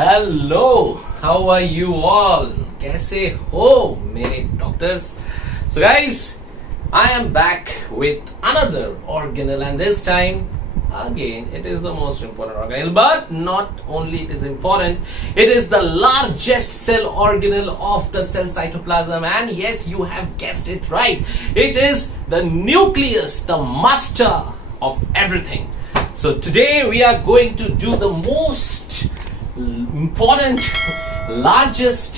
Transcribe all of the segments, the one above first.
Hello, how are you all? कैसे हो मेरे doctors? So guys, I am back with another organelle, and this time again it is the most important organelle, but not only it is important, it is the largest cell organelle of the cell cytoplasm, and yes, you have guessed it right, it is the nucleus, the master of everything. So today we are going to do the most important, largest,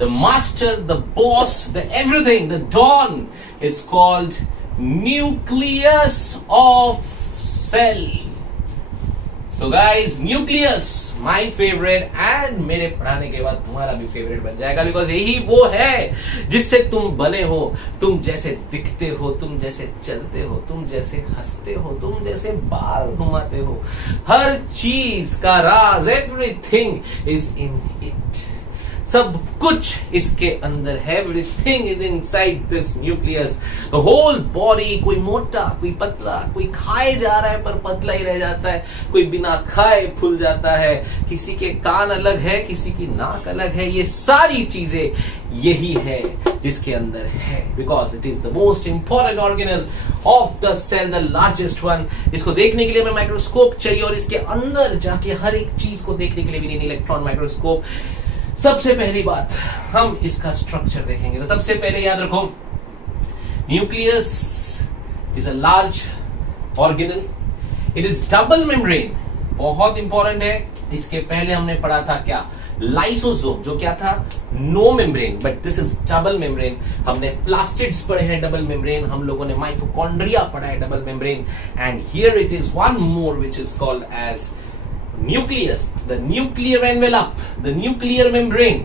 the master, the boss, the everything, the dawn. It's called nucleus of cell. So guys, nucleus, my favorite, and मेरे पढ़ाने के बाद तुम्हारा भी favorite बन जाएगा, because यही वो है जिससे तुम बने हो, तुम जैसे दिखते हो, तुम जैसे चलते हो, तुम जैसे हंसते हो, तुम जैसे बाल घुमाते हो, हर चीज का राज, everything is in it. सब कुछ इसके अंदर है. Everything is inside this nucleus. The whole body, कोई मोटा, कोई पतला, कोई खाए जा रहा है पर पतला ही रह जाता है, कोई बिना खाए फूल जाता है, किसी के कान अलग है, किसी की नाक अलग है. ये सारी चीजें यही है जिसके अंदर है, because it is the most important organelle of the cell, the largest one. इसको देखने के लिए हमें माइक्रोस्कोप चाहिए, और इसके अंदर जाके हर एक चीज को देखने के लिए भी नहीं इलेक्ट्रॉन माइक्रोस्कोप. सबसे पहली बात, हम इसका स्ट्रक्चर देखेंगे. तो सबसे पहले याद रखो, nucleus is a large organelle. It is double membrane. बहुत इंपॉर्टेंट है. इसके पहले हमने पढ़ा था क्या? लाइसोसोम, जो क्या था? No membrane, but this is double membrane. हमने प्लास्टिड्स पढ़े हैं डबल मेम्ब्रेन, हम लोगों ने माइटोकॉन्ड्रिया पढ़ा है double membrane, and here it is one more which is called as nucleus. The nuclear envelope, the nuclear membrane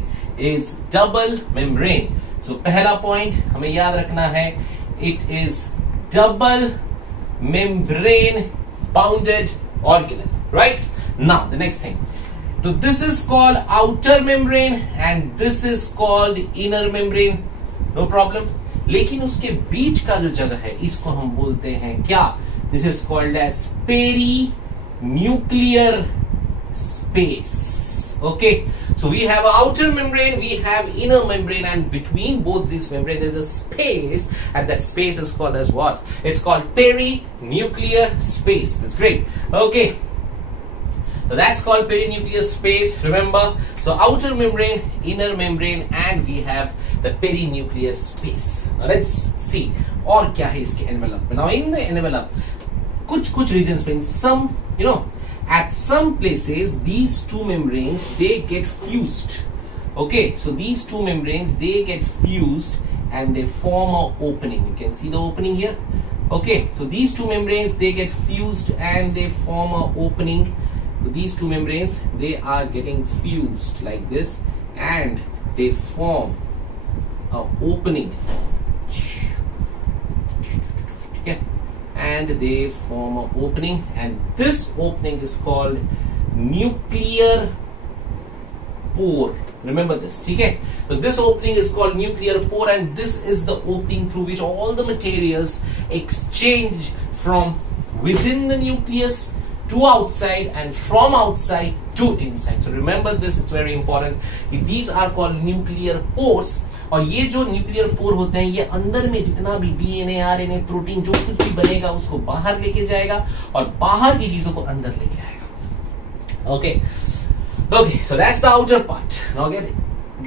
is double membrane. So पहला point हमें याद रखना है, it is double membrane bounded organelle, right? Now the next thing, so this is called outer membrane and this is called inner membrane, no problem. लेकिन उसके बीच का जो जगह है, इसको हम बोलते हैं क्या? This is called as perinuclear space. Okay, so we have outer membrane, we have inner membrane, and between both these membranes there is a space, and that space is called as what? It's called perinuclear space. That's great. Okay, so that's called perinuclear space, remember. So outer membrane, inner membrane, and we have the perinuclear space. Now let's see और क्या है इसके envelope. Now in the envelope, कुछ regions में, some, you know, at some places these two membranes they get fused. Okay, so these two membranes they get fused and they form an opening. You can see the opening here. Okay, so these two membranes they get fused and they form an opening. So these two membranes they are getting fused like this and they form an opening. Okay, and they form an opening, and this opening is called nuclear pore. Remember this, okay? So this opening is called nuclear pore, and this is the opening through which all the materials exchange from within the nucleus to outside and from outside to inside. So remember this, it's very important. These are called nuclear pores. और ये जो nuclear pore होते हैं, ये अंदर में जितना भी डीएनए, आरएनए, प्रोटीन जो कुछ भी बनेगा उसको बाहर लेके जाएगा और बाहर की चीजों को अंदर लेके आएगा. Okay, so that's the outer part. Now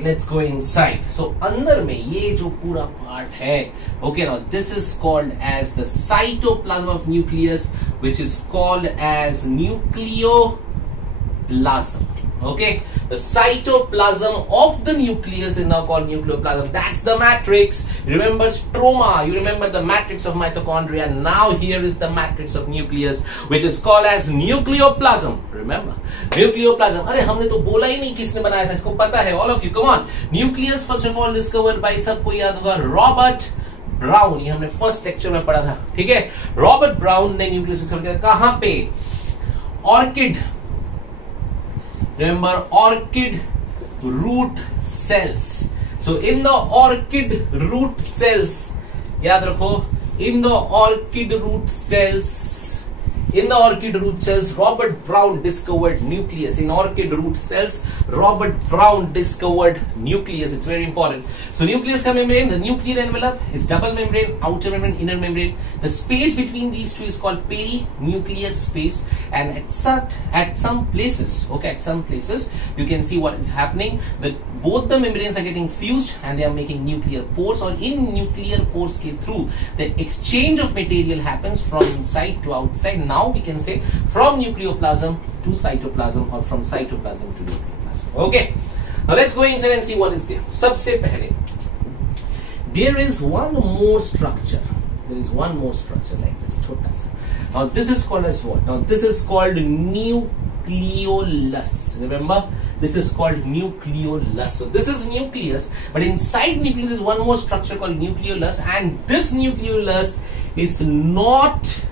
let's go inside. So अंदर में ये जो पूरा पार्ट है, okay, now this is called as the cytoplasm of nucleus, which is called as nucleoplasm. Okay, the cytoplasm of the nucleus is now called nucleoplasm. That's the matrix. Remember stroma, you remember the matrix of mitochondria. Now here is the matrix of nucleus, which is called as nucleoplasm. Remember, nucleoplasm. अरे हमने तो बोला ही नहीं किसने बनाया था, इसको पता है. All of you, come on. Nucleus first of all discovered by, सबको याद होगा, रॉबर्ट ब्राउन. ये हमने फर्स्ट लेक्चर में पढ़ा था, ठीक है. रॉबर्ट ब्राउन ने न्यूक्लियस डिस्कवर किया. कहां पे? Orchid. Remember, orchid root cells. So in the orchid root cells, याद रखो, in the orchid root cells in the orchid root cells, Robert Brown discovered nucleus. In orchid root cells, Robert Brown discovered nucleus. It's very important. So nucleus ka membrane, the nuclear envelope is double membrane, outer membrane, inner membrane. The space between these two is called perinuclear space. And at some places, okay, at some places, you can see what is happening. Both the membranes are getting fused and they are making nuclear pores, or in nuclear pores ke through the exchange of material happens from inside to outside. Now we can say from nucleoplasm to cytoplasm, or from cytoplasm to nucleoplasm. Okay, now let's go inside and see what is there. Sabse pehle, there is one more structure. There is one more structure like this, chota sa. Now this is called as what? Now this is called nucleolus. Remember, this is called nucleolus. So this is nucleus, but inside nucleus is one more structure called nucleolus, and this nucleolus is not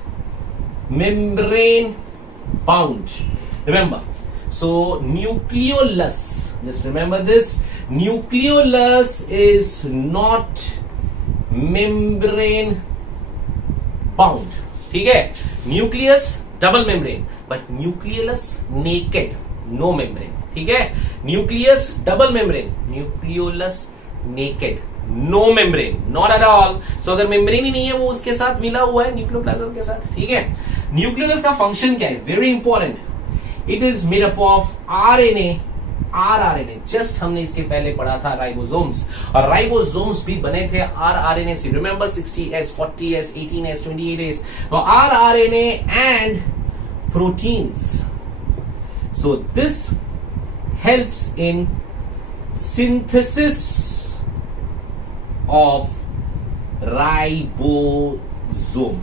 membrane bound. Remember, so nucleolus, just remember this, nucleolus is not membrane bound. ठीक है, nucleus double membrane, but nucleolus naked, no membrane. ठीक है, nucleus double membrane, nucleolus naked, no membrane, not at all. So अगर membrane ही नहीं है, वो उसके साथ मिला हुआ है न्यूक्लियोप्लाज्म के साथ. ठीक है, nucleolus का function क्या है? Very important. It is made up of RNA, rRNA. Just हमने इसके पहले पढ़ा था राइबोसोम्स, और राइबोसोम्स भी बने थे rRNA से. Remember 60S, 40S, 18S, 28S. तो rRNA and proteins. So this helps in synthesis of ribosomes.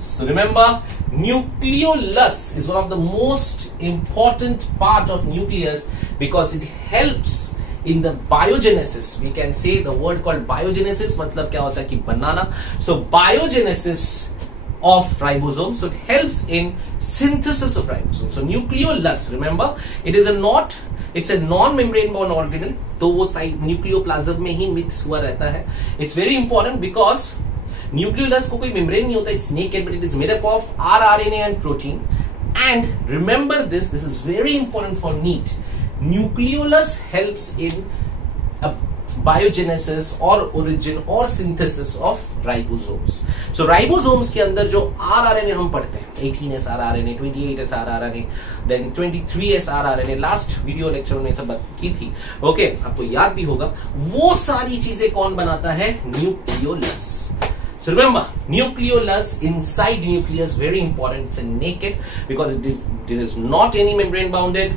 So remember, nucleolus is one of the most important part of nucleus because it helps in the biogenesis. We can say the word called biogenesis, मतलब क्या होता है कि बनाना. So biogenesis of ribosomes, so it helps in synthesis of ribosomes. So nucleolus, remember, it's a non-membrane bound organelle, तो वो side nucleoplasm में ही mix हुआ रहता है. It's very important because nucleolus को कोई membrane नहीं होता, it's naked, but it is made up of rRNA and protein. And remember this is very important for NEET. Nucleolus helps in biogenesis or origin or synthesis of ribosomes. So ribosomes के अंदर जो rRNA हम पढ़ते हैं, 18S rRNA, 28S rRNA, then 23S rRNA, last video lecture में सब बात की थी. ओके, आपको याद भी होगा. वो सारी चीजें कौन बनाता है? Nucleolus. So remember, nucleolus inside nucleus, very important. It's a naked because this is not any membrane bounded.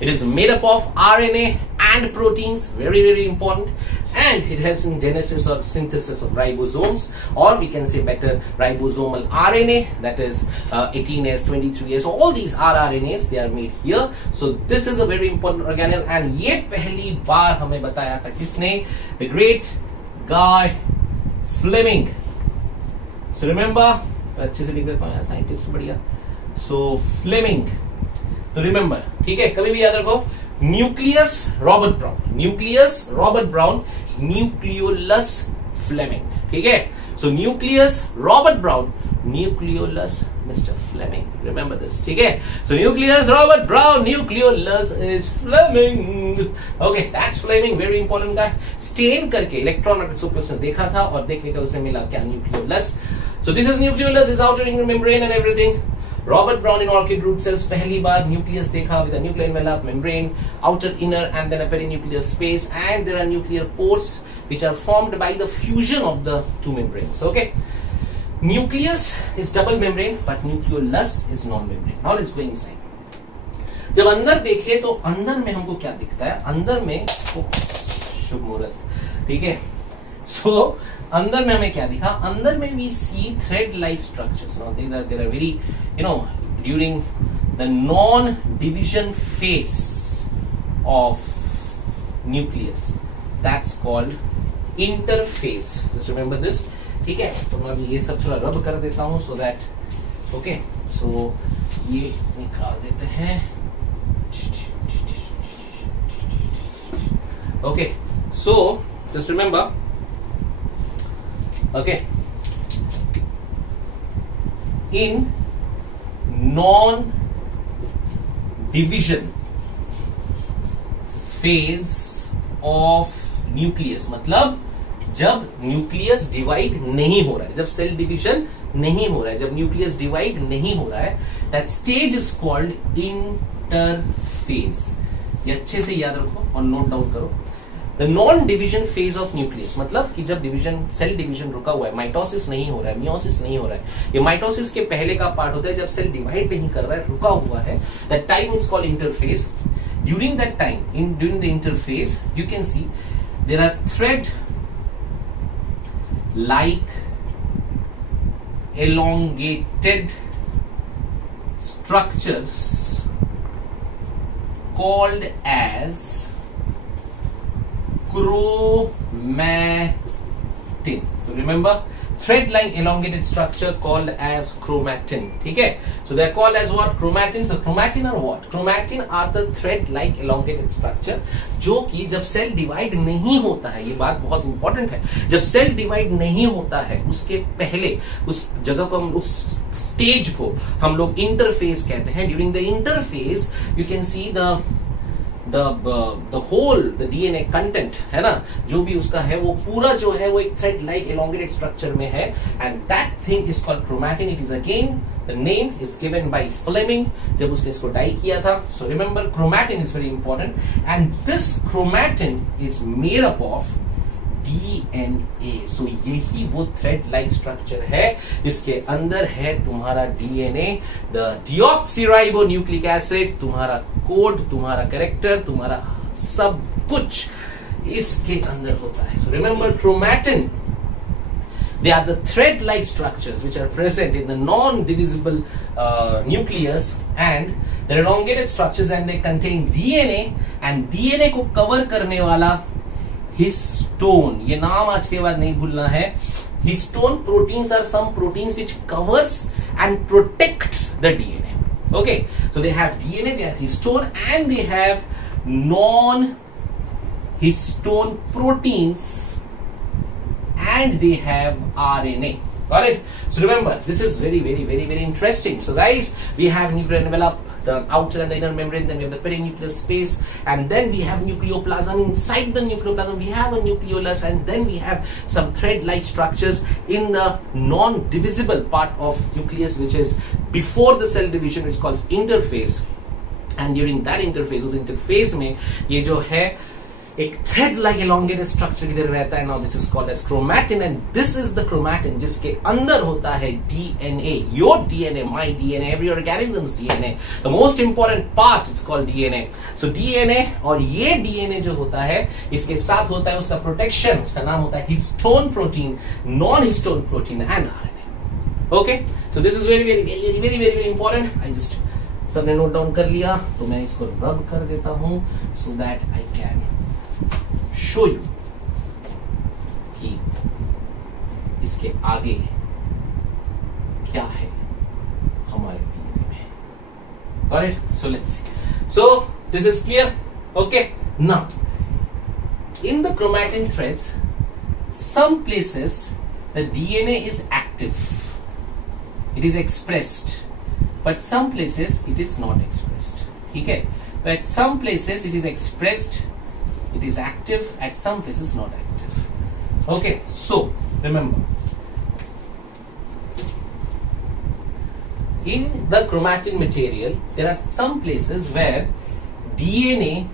It is made up of RNA and proteins, very, very important. And it helps in genesis or synthesis of ribosomes, or we can say better ribosomal RNA, that is 18S, 23S, all these rRNAs, they are made here. So this is a very important organelle, and ये पहली बार हमें बताया था किसने? The great guy Fleming. So remember, अच्छे से लिख देता हूँ यार, साइंटिस्ट बढ़िया. So Fleming. तो remember, ठीक है, कभी भी याद रखो, nucleus Robert Brown, nucleus Robert Brown, nucleolus Fleming. ठीक है, so nucleus Robert Brown, nucleolus Mr. Fleming. Remember this. ठीक है, so nucleus Robert Brown, nucleolus is Fleming. Okay, that's Fleming, very important guy. Stain करके electron microscope में उसने देखा था और देखने का उसे मिला क्या? Nucleolus. So this is nucleolus, is outer membrane and everything. Robert Brown in orchid root cells पहली बार nucleus देखा with a nuclear envelope, membrane, outer, inner, and then a perinuclear space, and there are nuclear pores which are formed by the fusion of the two membranes. Okay, nucleus is double membrane, but nucleolus is non-membrane. Now let's go inside. जब अंदर देखे तो अंदर में हमको क्या दिखता है? अंदर में शुभ मुहूर्त, ठीक है. So अंदर में हमें क्या दिखा? अंदर में we see thread-like structures. Now they are very, during the non-division phase of nucleus, that's called interphase. Just remember this. ठीक है, तो मैं अभी ये सब थोड़ा रब कर देता हूँ so that, okay, so ये निकाल देते हैं. Okay, so just remember. Okay, in non division phase of nucleus, मतलब जब न्यूक्लियस डिवाइड नहीं हो रहा है, जब सेल डिवीजन नहीं हो रहा है, जब न्यूक्लियस डिवाइड नहीं हो रहा है, that stage is called interphase. ये अच्छे से याद रखो और नोट डाउन करो। The non division phase of nucleus, मतलब कि जब डिवीजन, सेल डिवीजन रुका हुआ है, माइटोसिस नहीं हो रहा है, मियोसिस नहीं हो रहा है, ये माइटोसिस के पहले का पार्ट होता है, जब सेल डिवाइड नहीं कर रहा है, रुका हुआ है, that time is called interphase. During that time, during the interphase, you can see there are thread-like elongated structures called as chromatin. So remember, thread-like elongated structure called as chromatin. ठीक है? So they are called as what? Chromatins. The chromatin are what? Chromatin are the thread-like elongated structure जो कि जब cell divide नहीं होता है, ये बात बहुत इंपॉर्टेंट है, जब सेल डिवाइड नहीं होता है उसके पहले उस जगह को, हम उस स्टेज को हम लोग इंटरफेज कहते हैं। During the interphase you can see the whole the DNA content है ना, जो भी उसका है वो पूरा जो है वो एक thread like elongated structure में है, and that thing is called chromatin. It is again the name is given by Fleming जब उसने इसको डाई किया था. So remember, chromatin is very important, and this chromatin is made up of DNA. So यही वो thread like structure है जिसके अंदर है तुम्हारा DNA, the deoxyribonucleic acid, तुम्हारा कोड, तुम्हारा कैरेक्टर, तुम्हारा सब कुछ इसके अंदर होता है. So remember, chromatin, they are the thread like structures which are present in the non-divisible nucleus, and they're elongated structures and they contain DNA, and DNA को कवर करने वाला हिस्टोन, ये नाम आज के बाद नहीं भूलना है. Histone proteins are some proteins which covers and protects the DNA. Okay, so they have DNA, they have histone, and they have non-histone proteins, and they have RNA. Got it? So remember, this is very interesting. So guys, we have nuclear envelope, the outer and the inner membrane, then we have the perinuclear space, and then we have nucleoplasm. Inside the nucleoplasm we have a nucleolus, and then we have some thread-like structures in the non-divisible part of nucleus, which is before the cell division, which is called interphase. And during that interphase, उस interphase में ये जो है एक thread-like elongated structure इधर रहता है. Now this is called as chromatin, and this is the chromatin जिसके अंदर होता है DNA, your DNA, my DNA, every organism's DNA. The most important part, it's called DNA. So DNA, और ये DNA जो होता है इसके साथ होता है उसका protection, उसका नाम होता है histone protein, non-histone protein, and RNA. Okay, so this is very important. I just सबने नोट डाउन कर लिया, तो मैं इसको रब कर देता हूं so that I can show you कि इसके आगे क्या है हमारे DNA में. Got it? So let's see. So this is clear. Okay. Now, in the chromatin threads, some places the DNA is active. It is expressed, but some places it is not expressed. Okay. But at some places it is expressed, it is active, at some places not active. Okay, so remember, in the chromatin material there are some places where DNA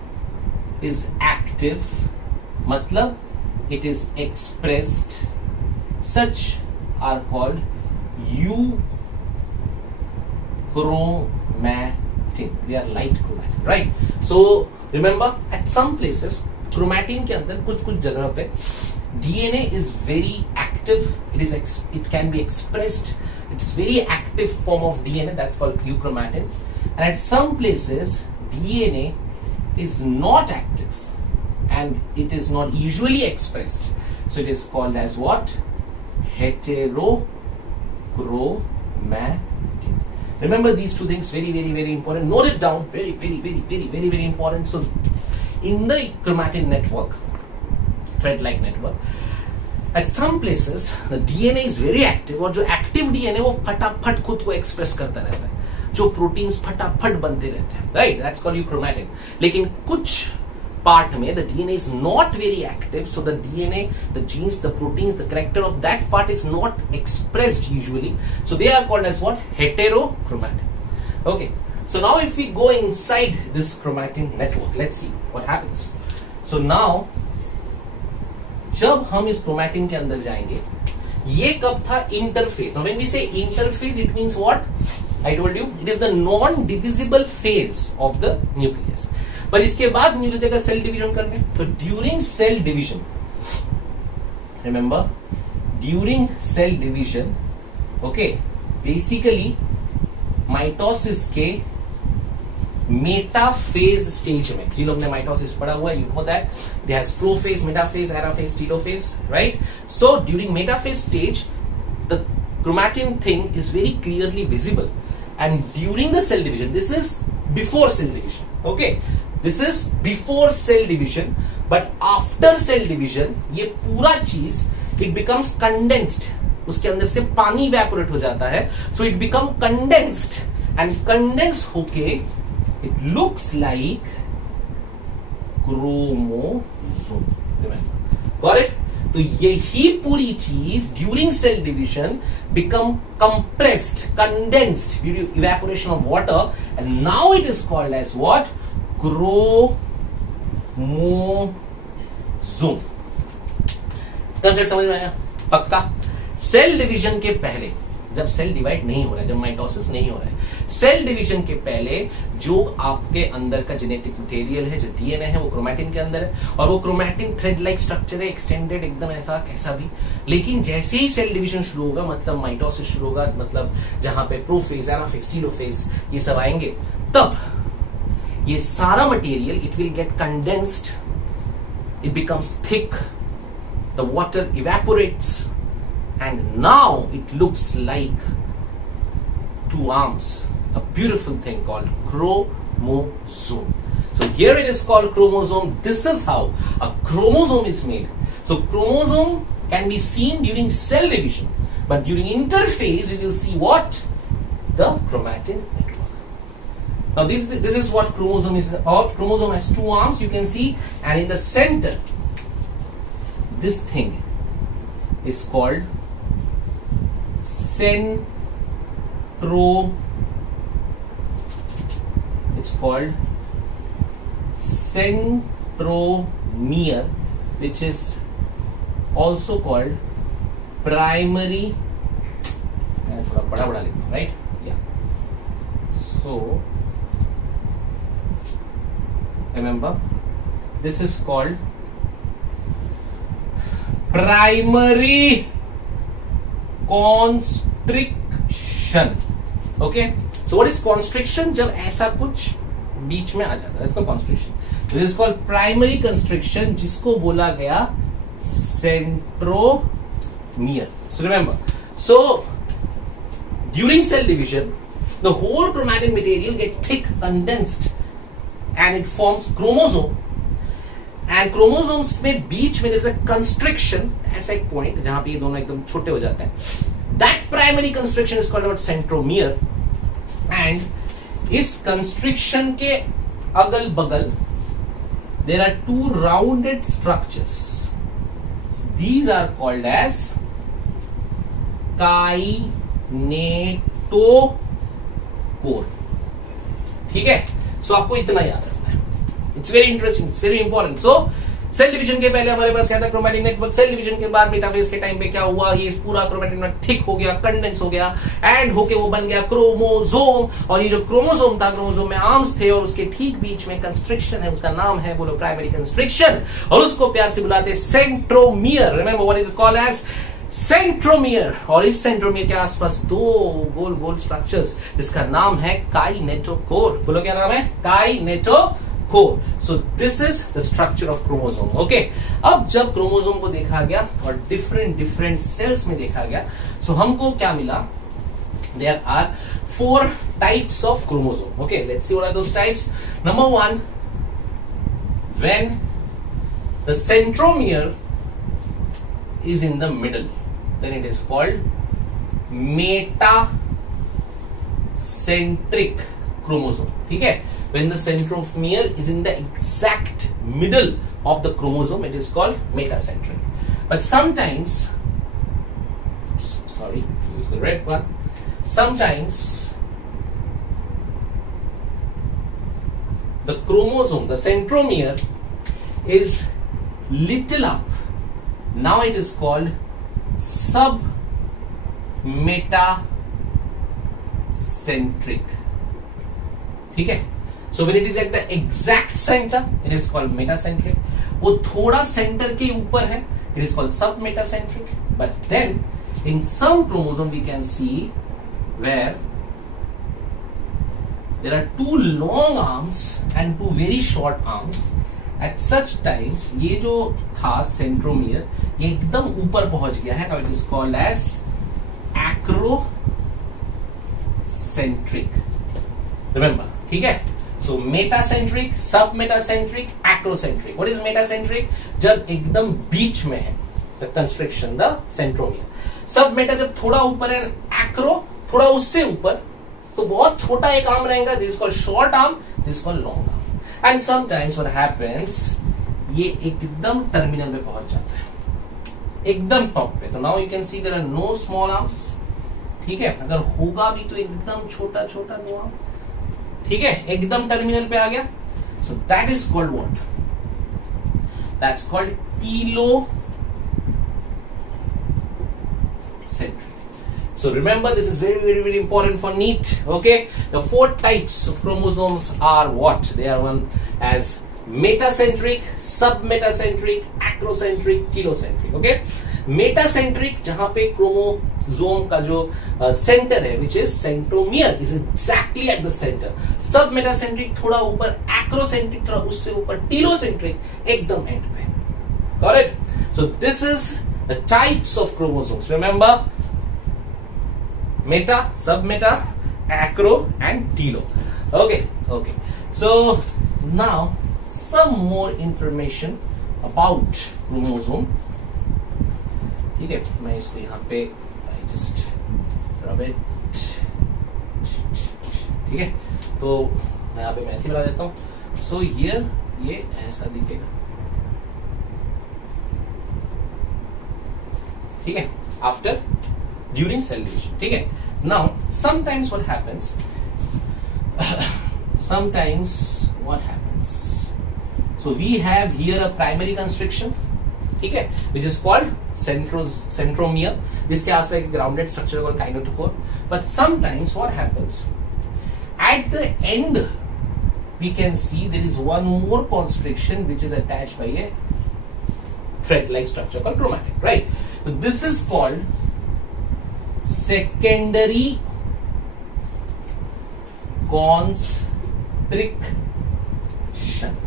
is active, matlab it is expressed. Such are called euchromatin. They are light chromatin, right? So remember, at some places chromatin के अंदर कुछ जगह पे DNA is very active. It can be expressed. It's very active form of DNA, that's called euchromatin. And at some places DNA is not active and it is not usually expressed. So it is called as what? Heterochromatin. Remember these two things, very important. Note it down, very important. So in the chromatin network, thread-like network, at some places the DNA is very active, और जो active DNA वो फटाफट खुद को express करता रहता है. जो प्रोटीन्स फटाफट बनते रहते हैं, right, that's called you chromatin. लेकिन कुछ part में the DNA is not very active, so the DNA, the genes, the proteins, the character of that part is not expressed usually, so they are called as what? Heterochromatin. Okay, so now if we go inside this chromatin network, let's see what happens. So now जब हम इस chromatin के अंदर जाएंगे, ये कब था? Interphase. Now when we say interphase, it means what? I told you, it is the non-divisible phase of the nucleus. पर इसके बाद न्यूक्लियस जगह सेल डिवीजन करने, तो during cell division, remember, during cell division, okay, basically mitosis के metaphase stage में, जिन लोग ने माइटोसिस पढ़ा हुआ है, you know that they has prophase, metaphase, anaphase, telophase, right? So during metaphase stage the chromatin thing is very clearly visible, and during the cell division, this is before cell division, okay, this is before cell division, but after cell division ये पूरा चीज it becomes condensed, उसके अंदर से पानी evaporate हो जाता है, so it become condensed, and condensed होके it looks like chromosome, remember, got it? तो यही पूरी चीज during cell division become compressed, condensed due to evaporation of water, and now it is called as what? Chromosome. Concept समझ में आया? पक्का? Cell division के पहले, जब सेल डिवाइड नहीं हो रहा है, जब माइटोसिस नहीं हो रहा है, सेल डिवीजन के पहले जो आपके अंदर का जेनेटिक मटेरियल है, जो डीएनए है, वो क्रोमैटिन के अंदर है, और वो क्रोमैटिन थ्रेड लाइक स्ट्रक्चर है, एक्सटेंडेड एकदम ऐसा कैसा भी। लेकिन जैसे ही सेल डिवीजन शुरू होगा, मतलब माइटोसिस शुरू होगा, मतलब जहां पे प्रोफेज, एनाफेज, टेलोफेज ये सब आएंगे, तब ये सारा material it will get condensed, it becomes thick, the water evaporates, and now it looks like two arms, a beautiful thing called chromosome. So here it is called chromosome. This is how a chromosome is made. So chromosome can be seen during cell division, but during interphase you will see what? The chromatin network. Now this is what chromosome is about. Chromosome has two arms, you can see, and in the center this thing is called it's called centromere, which is also called primary, थोड़ा बड़ा बड़ा लिखता हूं, right? Yeah, so remember this is called primary constriction. Okay, so what is constriction? जब ऐसा कुछ बीच में आ जाता है, इसको constriction. This is called primary constriction, जिसको बोला गया centromere. So remember, so during cell division, the whole chromatin material get thick, condensed, and it forms chromosome. And chromosomes में बीच में there is a constriction, ऐसा एक point जहां पे ये दोनों एकदम छोटे हो जाते हैं. That primary constriction is called about centromere, and इस constriction के अगल बगल there are two rounded structures. These are called as kinetochore. ठीक है? So आपको इतना याद रखना है. It's very interesting, it's very important. So cell division के पहले हमारे पास क्या था? Chromatin network. सेल डिवीजन के बाद मेटाफेज के टाइम पे क्या हुआ? ये पूरा क्रोमैटिन नेटवर्क थिक हो गया, कंडेंस हो गया, एंड होके वो बन गया क्रोमोसोम. और ये जो क्रोमोसोम था, क्रोमोसोम में आर्म्स थे, और उसके ठीक बीच में कंस्ट्रिक्शन है, उसका नाम है, बोलो, प्राइमरी कंस्ट्रिक्शन, और उसको प्यार से बुलाते हैं centromere. Remember what it is called as centromere. और इस सेंट्रोमियर के आसपास दो गोल गोल स्ट्रक्चर्स, जिसका नाम है काइनेटोकोर. बोलो क्या नाम है? Kinetochore. So this is the structure of chromosome. Okay, अब जब क्रोमोसोम को देखा गया और different cells में देखा गया, so हमको क्या मिला? There are 4 types of chromosome. Okay, let's see what are those types. Number 1, when the centromere is in the middle, then it is called metacentromere. centric chromosome. ठीक है, when the centromere is in the exact middle of the chromosome, it is called metacentric. But sometimes, sorry, use the red one. Sometimes the chromosome, the centromere, is little up. Now it is called submetacentric. ठीक है, so when it is at the exact center, it is called metacentric. वो थोड़ा centre के ऊपर है, it is called submetacentric. But then in some chromosome we can see where there are two long arms and two very short arms. At such times ये जो था centromere ये एकदम ऊपर पहुंच गया है. Now it is called as acrocentric. Remember, ठीक है? So metacentric, submetacentric, acrocentric. What is metacentric? जब एकदम बीच में है the constriction, the centromere. सबमेटा जब थोड़ा ऊपर है, acro थोड़ा उससे ऊपर, तो बहुत छोटा एक आर्म रहेगा. This is called short arm, this is called long arm. And sometimes what happens, ये एकदम टर्मिनल पे पहुंच जाता है, एकदम टॉप पे. तो now you can see there are no small arms. ठीक है, अगर होगा भी तो एकदम छोटा छोटा दो आर्म. ठीक है, एकदम टर्मिनल पे आ गया. So that is called what? That's called telocentric. So remember, this is very, very, very important for NEET. Okay, the 4 types of chromosomes are what? They are one as metacentric, submetacentric, acrocentric, telocentric. Okay, metacentric जहां पे chromosome का जो centre है, which is centromere, is exactly at the center. Submetacentric थोड़ा ऊपर, acrocentric थोड़ा उससे ऊपर, telocentric एकदम एंड पे. Got it? So this is the types of chromosomes. Remember, meta, submeta, acro and telo. Okay. So now some more information about chromosome. ठीक है, मैं इसको यहाँ पे I just rub it. ठीक है, तो यहाँ पे मैं ऐसे बना देता हूँ. So here ये ऐसा दिखेगा. ठीक है, after during cell division. ठीक है, now sometimes what happens so we have here a primary constriction, ठीक है, which is called centromere. जिसके आसपास एक grounded structure called kinetochore. But sometimes what happens, at the end we can see there is one more constriction which is attached by a thread like structure called chromatin, right? So this is called secondary constriction.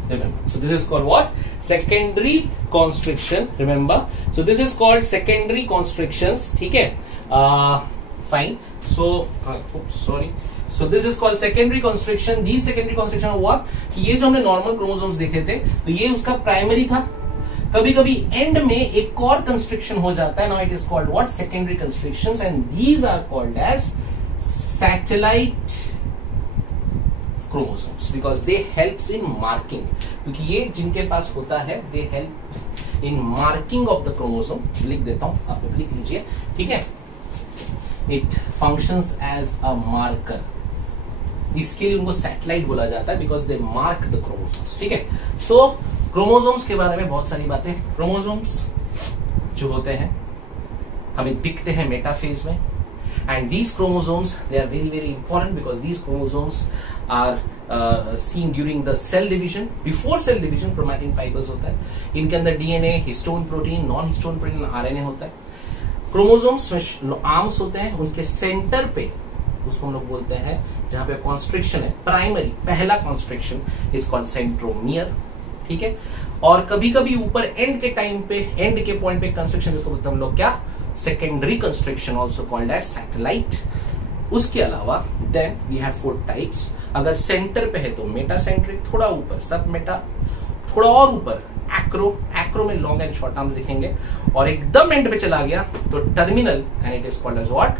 Remember, so this is called what? Secondary constriction. Remember, so this is called secondary constrictions. ठीक है, fine. So sorry. So this is called secondary constriction. These secondary constriction are what? कि ये जो हमने normal chromosomes देखे थे, तो ये उसका primary था. कभी कभी एंड में एक और कंस्ट्रिक्शन हो जाता है. Now it is called what? Secondary constrictions. And these are called as satellite chromosomes because they helps in marking. क्योंकि ये जिनके पास होता है, they help in marking of the chromosome. लिख देता हूं, आप लिख लीजिए. ठीक है, it functions as a marker. इसके लिए उनको सैटेलाइट बोला जाता है because they mark the chromosomes. ठीक है, सो क्रोमोसोम्स के बारे में बहुत सारी बातें. क्रोमोसोम्स जो होते हैं हमें दिखते हैं मेटाफेज में. And these chromosomes they are very very important because these chromosomes are seen during the cell division. Before cell division chromatin fibres होता है. इनके अंदर DNA, histone protein, non histone protein, RNA होता है. क्रोमोसोम्स में arms होते हैं, उनके सेंटर पे उसको हम लोग बोलते हैं जहां पे कॉन्स्ट्रिक्शन है, प्राइमरी पहला कॉन्स्ट्रिक्शन इज कॉल्ड सेंट्रोमियर. ठीक है, और कभी कभी ऊपर एंड के टाइम पे, एंड के पॉइंट पे कंस्ट्रक्शन को बोलते हम लोग क्या? Secondary construction, also called as satellite. उसके अलावा देन वी हैव 4 टाइप्स. अगर सेंटर पे है तो मेटासेंट्रिक, थोड़ा ऊपर सब मेटा, थोड़ा और ऊपर एक्रो. एक्रो में लॉन्ग एंड शॉर्ट आर्म्स दिखेंगे. और एकदम एंड पे चला गया तो terminal, and it is called as what?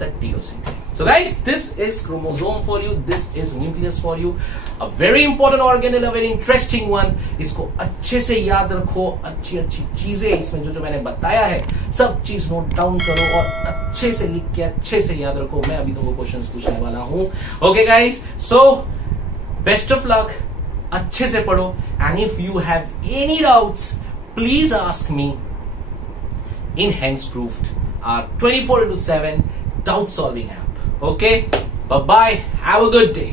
The telocentric. So guys, this is chromosome for you, this is nucleus for you, a very important organelle, a very interesting one. इसको अच्छे से याद रखो, अच्छी अच्छी चीजें इसमें जो मैंने बताया है सब चीज नोट डाउन करो और अच्छे से लिख के अच्छे से याद रखो. मैं अभी तुमको क्वेश्चंस पूछने वाला हूं. Okay guys, so best of luck, अच्छे से पढ़ो, and if you have any doubts please ask me in Hence Proofed, our 24/7 doubt solving app. Okay, bye bye, have a good day.